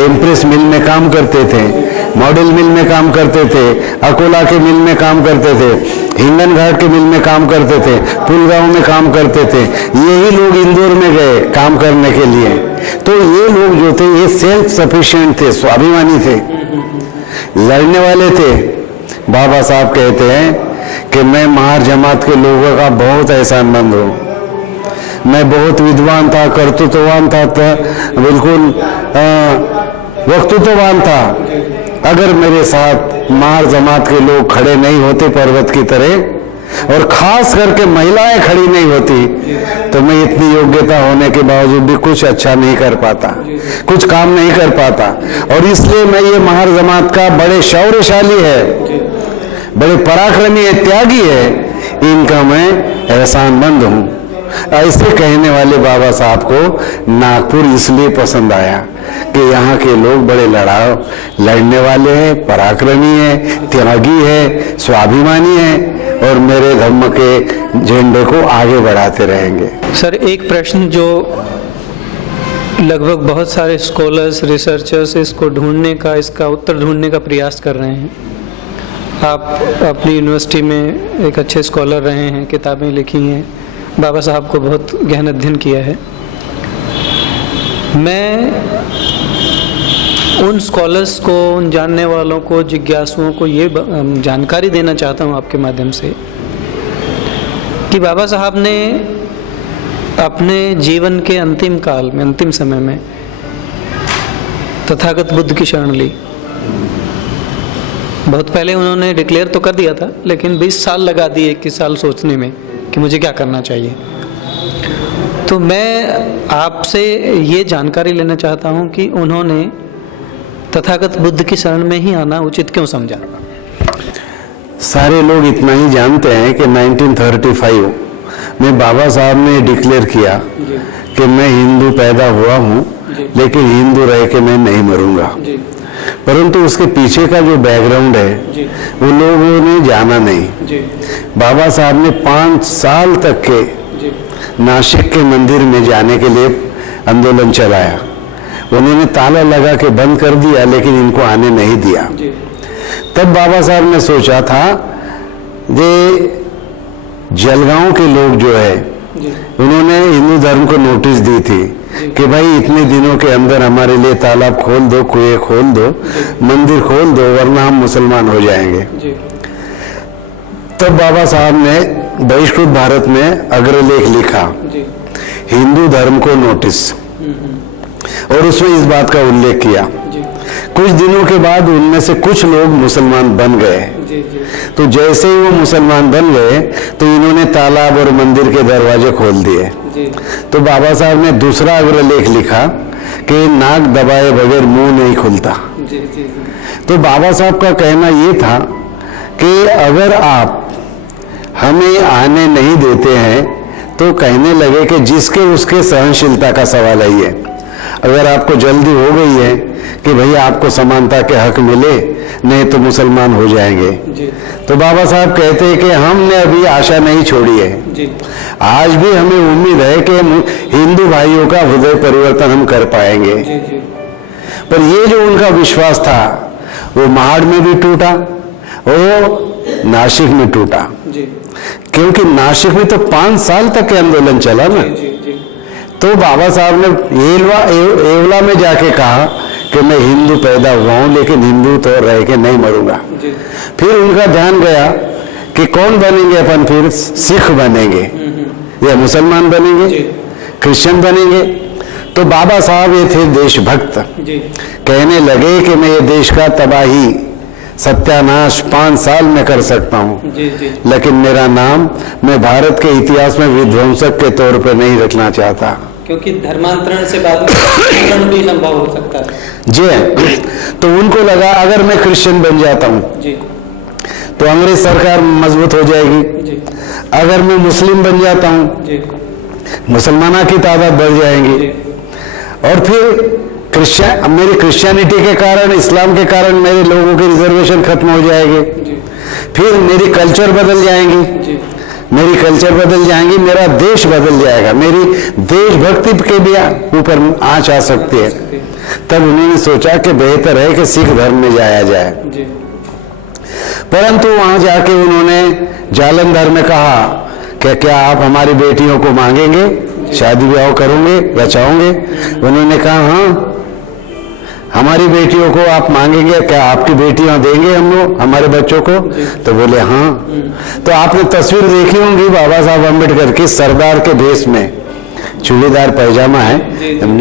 एम्प्रेस मिल में काम करते थे, मॉडल मिल में काम करते थे, अकोला के मिल में काम करते थे, हिंगन घाट के मिल में काम करते थे, पुलगांव में काम करते थे। यही लोग इंदौर में गए काम करने के लिए। तो ये लोग जो थे ये सेल्फ सफिशिएंट थे, स्वाभिमानी थे, लड़ने वाले थे। बाबा साहब कहते हैं कि मैं महार जमात के लोगों का बहुत एहसानमंद हूँ। मैं बहुत विद्वान था, कर्तृत्ववान था, बिल्कुल वक्तृत्ववान था। अगर मेरे साथ महार जमात के लोग खड़े नहीं होते पर्वत की तरह, और खास करके महिलाएं खड़ी नहीं होती, तो मैं इतनी योग्यता होने के बावजूद भी कुछ अच्छा नहीं कर पाता, कुछ काम नहीं कर पाता। और इसलिए मैं ये महार जमात का बड़े शौर्यशाली है, बड़े पराक्रमी है, त्यागी है, इनका मैं एहसानमंद हूँ। ऐसे कहने वाले बाबा साहब को नागपुर इसलिए पसंद आया कि यहाँ के लोग बड़े लड़ने वाले हैं, पराक्रमी हैं, त्यागी है, स्वाभिमानी है, और मेरे धर्म के झंडे को आगे बढ़ाते रहेंगे। सर, एक प्रश्न जो लगभग बहुत सारे स्कॉलर्स, रिसर्चर्स इसको ढूंढने का, इसका उत्तर ढूंढने का प्रयास कर रहे हैं। आप अपनी यूनिवर्सिटी में एक अच्छे स्कॉलर रहे हैं, किताबें लिखी हैं, बाबा साहब को बहुत गहन अध्ययन किया है। मैं उन स्कॉलर्स को, उन जानने वालों को, जिज्ञासुओं को ये जानकारी देना चाहता हूँ आपके माध्यम से कि बाबा साहब ने अपने जीवन के अंतिम काल में, अंतिम समय में तथागत बुद्ध की शरण ली। बहुत पहले उन्होंने डिक्लेयर तो कर दिया था, लेकिन 20 साल लगा दिए, 21 साल सोचने में कि मुझे क्या करना चाहिए। तो मैं आपसे ये जानकारी लेना चाहता हूँ कि उन्होंने तथागत बुद्ध की शरण में ही आना उचित क्यों समझा? सारे लोग इतना ही जानते हैं कि 1935 में बाबा साहब ने डिक्लेयर किया कि मैं हिंदू पैदा हुआ हूँ, लेकिन हिंदू रह के मैं नहीं मरूंगा। परंतु उसके पीछे का जो बैकग्राउंड है वो लोगों ने जाना नहीं। बाबा साहब ने 5 साल तक के नासिक के मंदिर में जाने के लिए आंदोलन चलाया। उन्होंने ताला लगा के बंद कर दिया, लेकिन इनको आने नहीं दिया। तब बाबा साहब ने सोचा था ये जलगांव के लोग जो है, उन्होंने हिंदू धर्म को नोटिस दी थी कि भाई इतने दिनों के अंदर हमारे लिए तालाब खोल दो, कुएं खोल दो, मंदिर खोल दो, वरना हम मुसलमान हो जाएंगे। तब बाबा साहब ने बहिष्कृत भारत में अग्रलेख लिखा, हिंदू धर्म को नोटिस, और उसमें इस बात का उल्लेख किया। कुछ दिनों के बाद उनमें से कुछ लोग मुसलमान बन गए। तो जैसे ही वो मुसलमान बन गए तो इन्होंने तालाब और मंदिर के दरवाजे खोल दिए। तो बाबा साहब ने दूसरा अग्रलेख लिखा कि नाक दबाए बगैर मुंह नहीं खुलता। तो बाबा साहब का कहना ये था कि अगर आप हमें आने नहीं देते हैं तो कहने लगे कि जिसके उसके सहनशीलता का सवाल है ये। अगर आपको जल्दी हो गई है कि भैया आपको समानता के हक मिले, नहीं तो मुसलमान हो जाएंगे। तो बाबा साहब कहते हैं कि हमने अभी आशा नहीं छोड़ी है। आज भी हमें उम्मीद है कि हिंदू भाइयों का हृदय परिवर्तन हम कर पाएंगे। पर ये जो उनका विश्वास था वो महाड़ में भी टूटा और नासिक में टूटा, क्योंकि नासिक में तो 5 साल तक के आंदोलन चला ना। तो बाबा साहब ने एवला में जाके कहा कि मैं हिंदू पैदा हुआ हूं, लेकिन हिंदू तो रह के नहीं मरूंगा। फिर उनका ध्यान गया कि कौन बनेंगे अपन, फिर सिख बनेंगे या मुसलमान बनेंगे, क्रिश्चियन बनेंगे। तो बाबा साहब ये थे देशभक्त, कहने लगे कि मैं ये देश का तबाही, सत्यानाश 5 साल में कर सकता हूँ, लेकिन मेरा नाम मैं भारत के इतिहास में विध्वंसक के तौर पर नहीं रखना चाहता, क्योंकि धर्मांतरण से बाद में भी संभव हो सकता है। जी। तो उनको लगा अगर मैं क्रिश्चियन बन जाता हूँ तो अंग्रेज सरकार मजबूत हो जाएगी, अगर मैं मुस्लिम बन जाता हूँ मुसलमानों की तादाद बढ़ जाएंगी, और फिर मेरी क्रिश्चियनिटी के कारण, इस्लाम के कारण मेरे लोगों के रिजर्वेशन खत्म हो जाएंगे, फिर मेरी कल्चर बदल जाएंगी, मेरा देश बदल जाएगा, मेरी देशभक्ति के भी ऊपर आंच आ सकती है। तब उन्होंने सोचा कि बेहतर है कि सिख धर्म में जाया जाए। जी। परंतु वहां जाके उन्होंने जालंधर में कहा कि क्या आप हमारी बेटियों को मांगेंगे, शादी ब्याह करोगे, रचाओगे? उन्होंने कहा हाँ, हमारी बेटियों को आप मांगेंगे, क्या आपकी बेटियां देंगे हम लोग हमारे बच्चों को? तो बोले हाँ। तो आपने तस्वीर देखी होंगी बाबा साहब अम्बेडकर की, सरदार के भेष में, चूड़ीदार पैजामा है,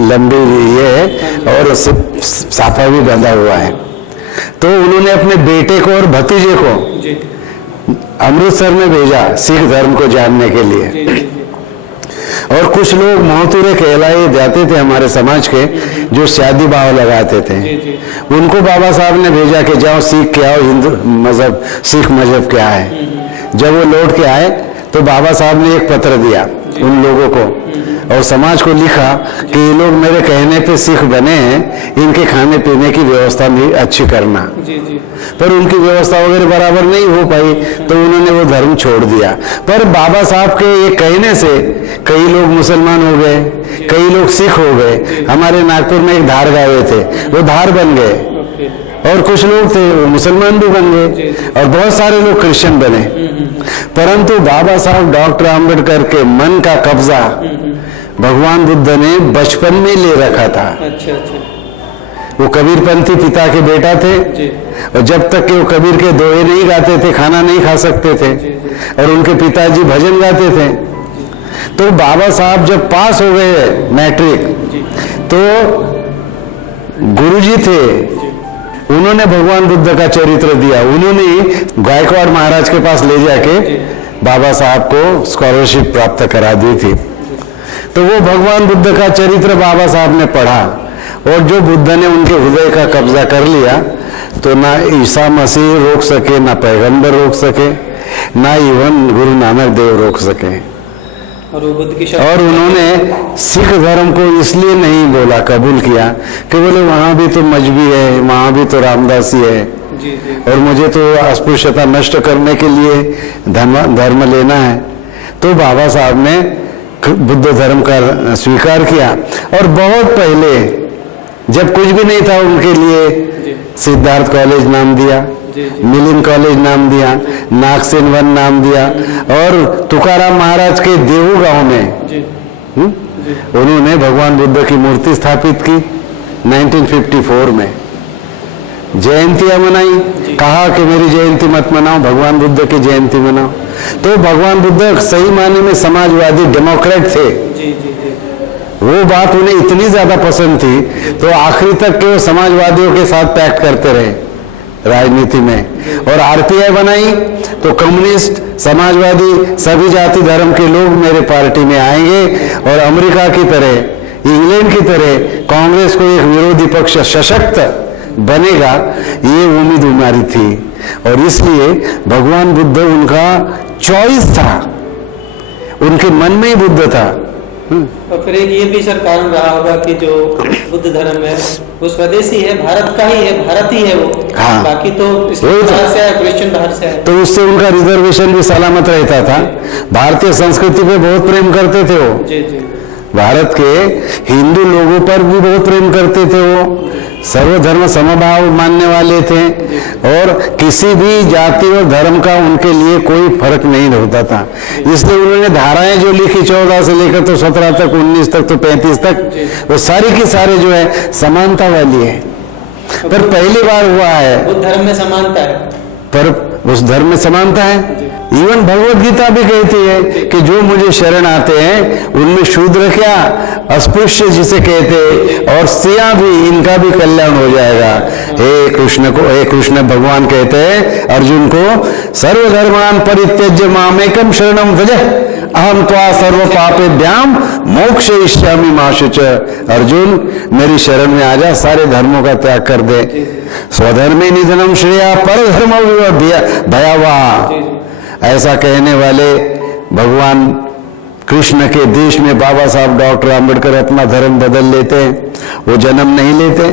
लंबी ये है और साफा भी बंधा हुआ है। तो उन्होंने अपने बेटे को और भतीजे को अमृतसर में भेजा सिख धर्म को जानने के लिए। और कुछ लोग मोहतुरे कहलाए जाते थे हमारे समाज के, जो शादी ब्याह लगाते थे, उनको बाबा साहब ने भेजा कि जाओ सीख के आओ हिंदू मजहब, सिख मजहब क्या है। जब वो लौट के आए तो बाबा साहब ने एक पत्र दिया उन लोगों को और समाज को लिखा कि ये लोग मेरे कहने पे सिख बने हैं, इनके खाने पीने की व्यवस्था भी अच्छी करना। पर उनकी व्यवस्था वगैरह बराबर नहीं हो पाई तो उन्होंने वो धर्म छोड़ दिया। पर बाबा साहब के ये कहने से कई लोग मुसलमान हो गए, कई लोग सिख हो गए। हमारे नागपुर में एक धार गाँव थे, वो धार बन गए, और कुछ लोग थे वो मुसलमान भी बन गए, और बहुत सारे लोग क्रिश्चियन बने। परंतु बाबा साहब डॉक्टर आम्बेडकर के मन का कब्जा भगवान बुद्ध ने बचपन में ले रखा था। अच्छा। वो कबीरपंथी पिता के बेटा थे, और जब तक कि वो कबीर के दोहे नहीं गाते थे, खाना नहीं खा सकते थे, और उनके पिताजी भजन गाते थे। तो बाबा साहब जब पास हो गए मैट्रिक, तो गुरुजी थे, उन्होंने भगवान बुद्ध का चरित्र दिया। उन्होंने गायकवाड़ महाराज के पास ले जाके बाबा साहब को स्कॉलरशिप प्राप्त करा दी थी। तो वो भगवान बुद्ध का चरित्र बाबा साहब ने पढ़ा, और जो बुद्ध ने उनके हृदय का कब्जा कर लिया, तो ना ईसा मसीह रोक सके, ना पैगंबर रोक सके, ना इवन गुरु नानक देव रोक सके। और उन्होंने सिख धर्म को इसलिए नहीं बोला, कबूल किया कि बोले वहां भी तो मजहबी है, वहां भी तो रामदासी है, और मुझे तो अस्पृश्यता नष्ट करने के लिए धर्म लेना है। तो बाबा साहब ने बुद्ध धर्म का स्वीकार किया। और बहुत पहले जब कुछ भी नहीं था उनके लिए सिद्धार्थ कॉलेज नाम दिया, मिलिंद कॉलेज नाम दिया, नागसेन वन नाम दिया, और तुकाराम महाराज के देहू गांव में उन्होंने भगवान बुद्ध की मूर्ति स्थापित की 1954 में। जयंतियां मनाई, कहा कि मेरी जयंती मत मनाओ, भगवान बुद्ध की जयंती मनाओ। तो भगवान बुद्ध सही मायने में समाजवादी डेमोक्रेट थे। वो बात उन्हें इतनी ज्यादा पसंद थी तो आखिरी तक के वो समाजवादियों के साथ पैक्ट करते रहे राजनीति में। और आरपीआई बनाई तो कम्युनिस्ट, समाजवादी, सभी जाति धर्म के लोग मेरे पार्टी में आएंगे, और अमेरिका की तरह, इंग्लैंड की तरह कांग्रेस को एक विरोधी पक्ष सशक्त बनेगा, ये उम्मीद हमारी थी। और इसलिए भगवान बुद्ध उनका चॉइस था, उनके मन में ही बुद्ध था। और फिर एक ये भी सर कारण रहा होगा कि जो बुद्ध धर्म है वो स्वदेशी है, भारत का ही है, भारत ही है वो। हाँ। बाकी तो बाहर से है, क्रिश्चियन बाहर से है, तो उससे उनका रिजर्वेशन भी सलामत रहता था। भारतीय संस्कृति पे बहुत प्रेम करते थे वो। जी। भारत के हिंदू लोगों पर भी बहुत प्रेम करते थे वो। सर्वधर्म समभाव मानने वाले थे, और किसी भी जाति और धर्म का उनके लिए कोई फर्क नहीं होता था। इसलिए उन्होंने धाराएं जो लिखी 14 से लेकर तो 17 तक, 19 तक, तो 35 तक, वो सारी की सारे जो है समानता वाली है। पर पहली बार हुआ है उस धर्म में समानता है, पर उस धर्म में समानता है। इवन भगवत गीता भी कहती है कि जो मुझे शरण आते हैं उनमें शूद्र क्या, अस्पृश्य जिसे कहते हैं, और स्त्रियां भी, इनका भी कल्याण हो जाएगा। हे कृष्ण भगवान कहते हैं अर्जुन को, सर्वधर्मान परित्यज्य मामेकम शरणं व्रज अहम त्वा सर्व पापेभ्याम मोक्षयिष्यामि मा शुचः। अर्जुन मेरी शरण में आ जा, सारे धर्मों का त्याग कर दे। स्वधर्मे निधनम श्रेया परधर्मो भयावहा। ऐसा कहने वाले भगवान कृष्ण के देश में बाबा साहब डॉक्टर आम्बेडकर अपना धर्म बदल लेते हैं, वो जन्म नहीं लेते।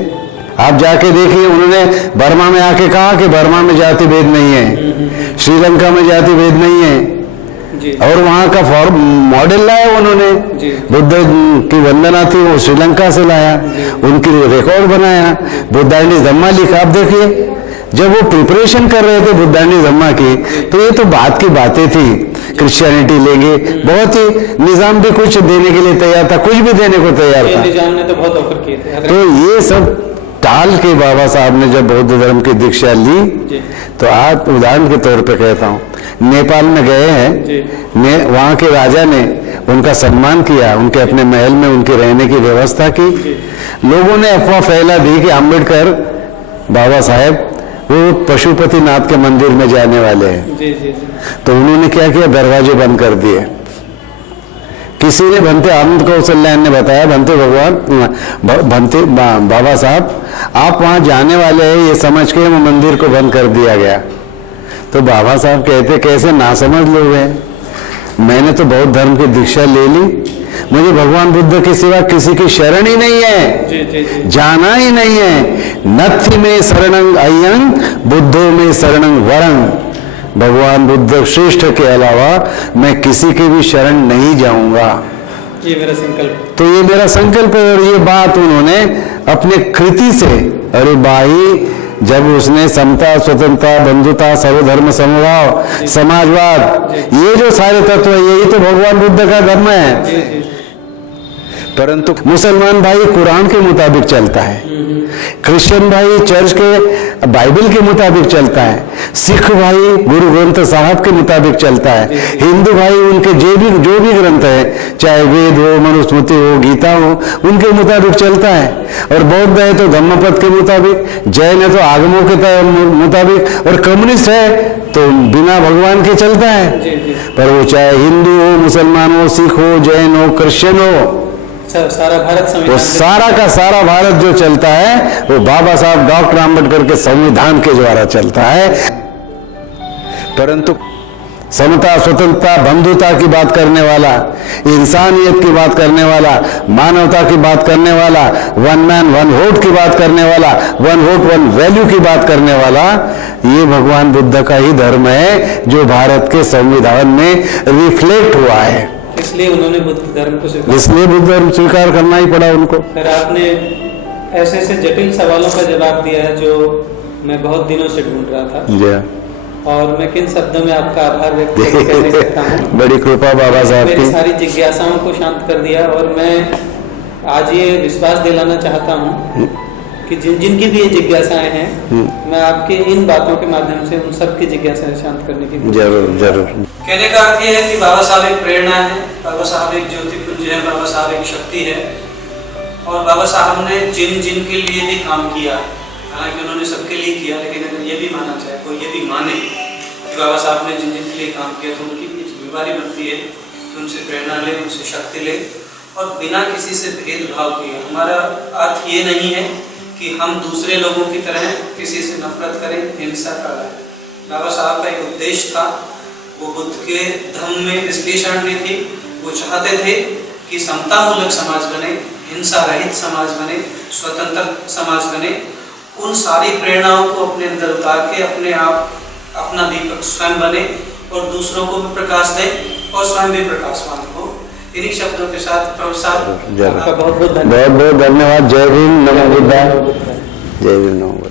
आप जाके देखिए, उन्होंने बर्मा में आके कहा कि बर्मा में जाति भेद नहीं है, श्रीलंका में जाति भेद नहीं है, और वहाँ का मॉडल लाया उन्होंने। बुद्ध की वंदना थी, वो श्रीलंका से लाया, उनकी रिकॉर्ड बनाया, बुद्धांडी धम्मा लिखा। आप देखिए, जब वो प्रिपरेशन कर रहे थे बुद्धांडी धम्मा की, तो ये तो बात की बातें थी, क्रिश्चियनिटी लेंगे, बहुत ही निजाम भी कुछ देने के लिए तैयार था, कुछ भी देने को तैयार था, निजाम ने तो बहुत ऑफर किए थे। तो ये सब टाल के बाबा साहब ने जब बौद्ध धर्म की दीक्षा ली, तो आज उदाहरण के तौर पे कहता हूँ, नेपाल में गए हैं, वहाँ के राजा ने उनका सम्मान किया, उनके अपने महल में उनके रहने की व्यवस्था की। लोगों ने अफवाह फैला दी कि अम्बेडकर बाबा साहेब वो पशुपतिनाथ के मंदिर में जाने वाले हैं। तो उन्होंने क्या किया, दरवाजे बंद कर दिए। किसी ने, भंते आनंद कौशल्यान ने बताया, भंते बाबा साहब आप वहां जाने वाले हैं, ये समझ के वो मंदिर को बंद कर दिया गया। तो बाबा साहब कहते, कैसे ना समझ लोग हैं, मैंने तो बौद्ध धर्म की दीक्षा ले ली, मुझे भगवान बुद्ध के सिवा किसी की शरण ही नहीं है, जाना ही नहीं है। नत्थि में शरणं अयं बुद्धो में शरणं वरं, भगवान बुद्ध श्रेष्ठ के अलावा मैं किसी की भी शरण नहीं जाऊंगा, ये मेरा संकल्प। तो ये मेरा संकल्प है। और ये बात उन्होंने अपने कृति से, अरे भाई, जब उसने समता, स्वतंत्रता, बंधुता, सर्वधर्म समभाव, समाजवाद, ये जो सारे तत्व है, यही तो भगवान बुद्ध का धर्म है। परंतु मुसलमान भाई कुरान के मुताबिक चलता है, क्रिश्चियन भाई चर्च के बाइबल के मुताबिक चलता है, सिख भाई गुरु ग्रंथ साहब के मुताबिक चलता है, हिंदू भाई उनके जो भी ग्रंथ है, चाहे वेद हो, मनुस्मृति हो, गीता हो, उनके मुताबिक चलता है। और बौद्ध है तो धम्मपद के मुताबिक, जैन है तो आगमों के मुताबिक, और कम्युनिस्ट है तो बिना भगवान के चलता है। पर वो चाहे हिंदू हो, मुसलमान हो, सिख हो, जैन हो, क्रिश्चियन हो, सारा भारत, वो सारा का सारा भारत जो चलता है वो बाबा साहब डॉक्टर आम्बेडकर के संविधान के द्वारा चलता है। परंतु समता, स्वतंत्रता, बंधुता की बात करने वाला, इंसानियत की बात करने वाला, मानवता की बात करने वाला, वन मैन वन वोट की बात करने वाला, वन वोट वन वैल्यू की बात करने वाला, ये भगवान बुद्ध का ही धर्म है जो भारत के संविधान में रिफ्लेक्ट हुआ है। इसलिए उन्होंने बुद्ध धर्म को स्वीकार, इसलिए बुद्ध धर्म स्वीकार करना ही पड़ा उनको। फिर आपने ऐसे ऐसे जटिल सवालों का जवाब दिया है जो मैं बहुत दिनों से ढूंढ रहा था, और मैं किन शब्दों में आपका आभार व्यक्त कर सकता हूँ। बड़ी कृपा बाबा साहब की, मेरी सारी जिज्ञासाओं को शांत कर दिया। और मैं आज ये विश्वास दिलाना चाहता हूँ कि जिनकी भी ये जिज्ञासाएं हैं, मैं आपके इन बातों के माध्यम से उन सब की जिज्ञासाएं शांत करने की जरूर। कहने का अर्थ ये है कि बाबा साहब एक प्रेरणा है, बाबा साहब एक ज्योतिपुंज है, बाबा साहब एक शक्ति है। और बाबा साहब ने जिन के लिए भी काम किया, हालांकि उन्होंने सबके लिए किया, लेकिन अगर ये भी माना चाहे, कोई ये भी माने कि बाबा साहब ने जिन के लिए काम किया, तो उनकी जिम्मेदारी बनती है कि उनसे प्रेरणा ले, उनसे शक्ति ले, और बिना किसी से भेदभाव किए। हमारा अर्थ ये नहीं है कि हम दूसरे लोगों की तरह किसी से नफरत करें, हिंसा करें। बाबा साहब का एक उद्देश्य था, वो बुद्ध के धम्म में इसलिए शरण ली थी, वो चाहते थे कि समतामूलक समाज बने, हिंसा रहित समाज बने, स्वतंत्र समाज बने। उन सारी प्रेरणाओं को अपने अंदर उतार के अपने आप अपना दीपक स्वयं बने और दूसरों को भी प्रकाश दें और स्वयं भी प्रकाशवान हो। इन्हीं शब्दों के साथ प्रोफेसर आपका बहुत बहुत धन्यवाद। जय भीम, नमो बुद्धाय। जय भीम, नमो।